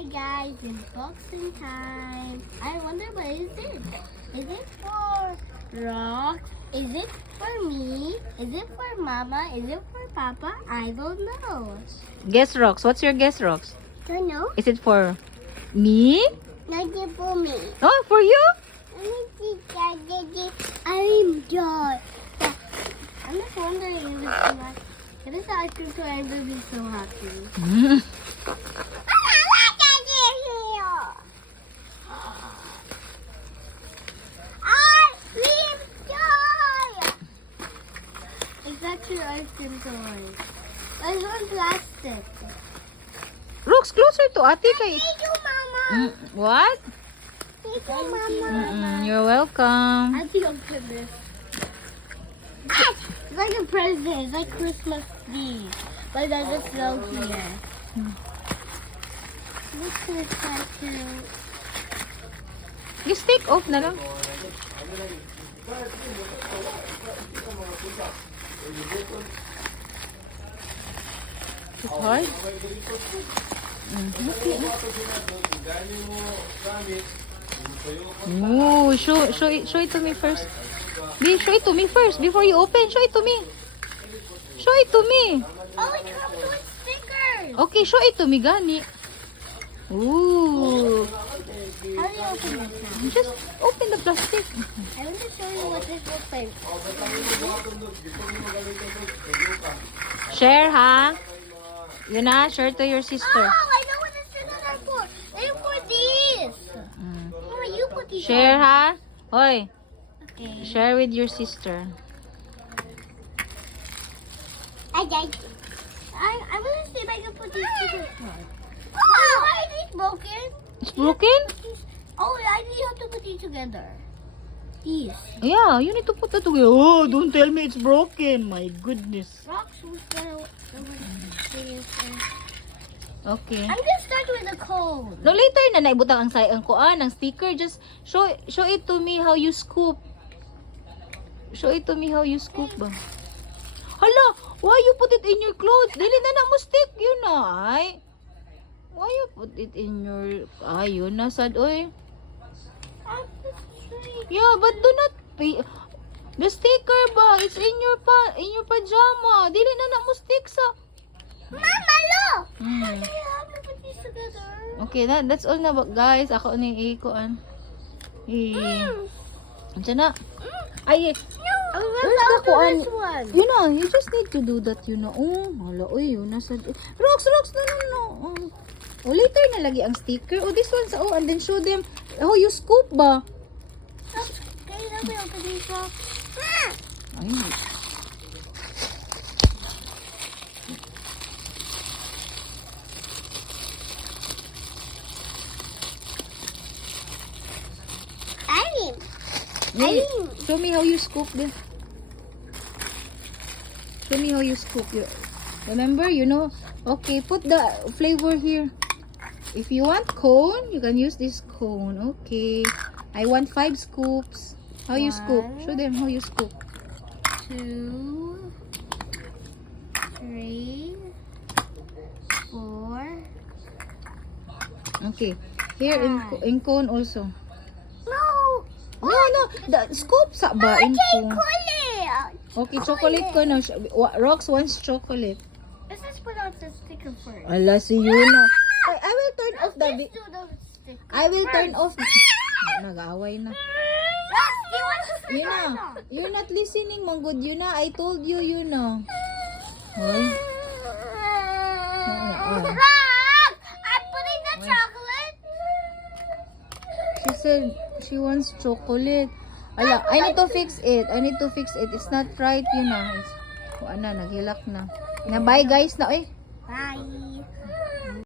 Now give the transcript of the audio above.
Hi guys, unboxing time. I wonder what is it? Is it for Rox? Is it for me? Is it for Mama? Is it for Papa? I don't know. Guess, Rox. What's your guess, Rox? Don't know. Is it for me? Not it for me. Oh, for you? I'm done. I'm just wondering if it's ice cream so I will be so happy. It's actually ice cream toy. But it's on plastic. Rox, closer to ate kay. Thank you, Mama. What? Thank you, Mama. You're welcome. I think I'll put this. It's like a present. It's like Christmas Eve. But there's a snow here. Look at that cute. Just take off na lang. It's hard. Oh, show it to me first. Show it to me first before you open. Show it to me. Show it to me. Oh, it comes with stickers. Okay, show it to me, gani. Ooh. How do you open this now? Just open the plastic. I want to show you what this looks like. Share, ha? Yun na, share to your sister. Oh, I know what the stickers are for. They're for these. Mama, you put these Share, on. ha? Hoy, Okay. share with your sister. I want to see if I can put these stickers on. Oh, why are these broken? It's broken? Oh, I need to put these together. These. Yeah, you need to put that together. Oh, don't tell me it's broken. My goodness. Rocks was gonna. Okay. I'm gonna start with the cone. No, later na naibutang ang sayang ko. Ang sticker. Just show it to me how you scoop. Show it to me how you scoop ba. Hala, why you put it in your clothes? Dili na mo stick. Yun na, ay. Why you put it in your... Ay, yun na, sad, oy. Yeah, but do not pay... The sticker ba? It's in your pajama. Dili na mo stick sa... Mama, look! Hmm. I have to put these together. Okay, that's all na ba, guys. Ako na yung ikuan. Andiyan na. Ay, No, where's the kuan? this one. You know, you just need to do that, you know. Oh, hala, oy, yun nasa... Rox, no. Oh, later na lagi ang sticker. Oh, this one sa, and then show them how you scoop ba? Can you help me open these rocks? Ay, show me how you scoop this. Show me how you scoop. Remember, you know. Okay, put the flavor here. If you want cone, you can use this cone. Okay. I want 5 scoops. How you scoop? Show them how you scoop. 2, 3, 4. Okay. Here in cone also. No! No. The scoop sa ba in cone? Chocolate! Okay, chocolate ko na. Rox wants chocolate. Let's just put on the sticker first. Ala, si Yuna. I will turn off the... Let's do the sticker. I will turn off... Nag-aaway na. Rox, do you want the sticker or Yuna, not? you're not listening, Manggod. Yuna, I told you, Yuna. Hoy. Rox! I'm putting the chocolate. She said she wants chocolate. Ala, I need to fix it. It's not right, Yuna. Naghilak na. Bye, guys, na. Bye.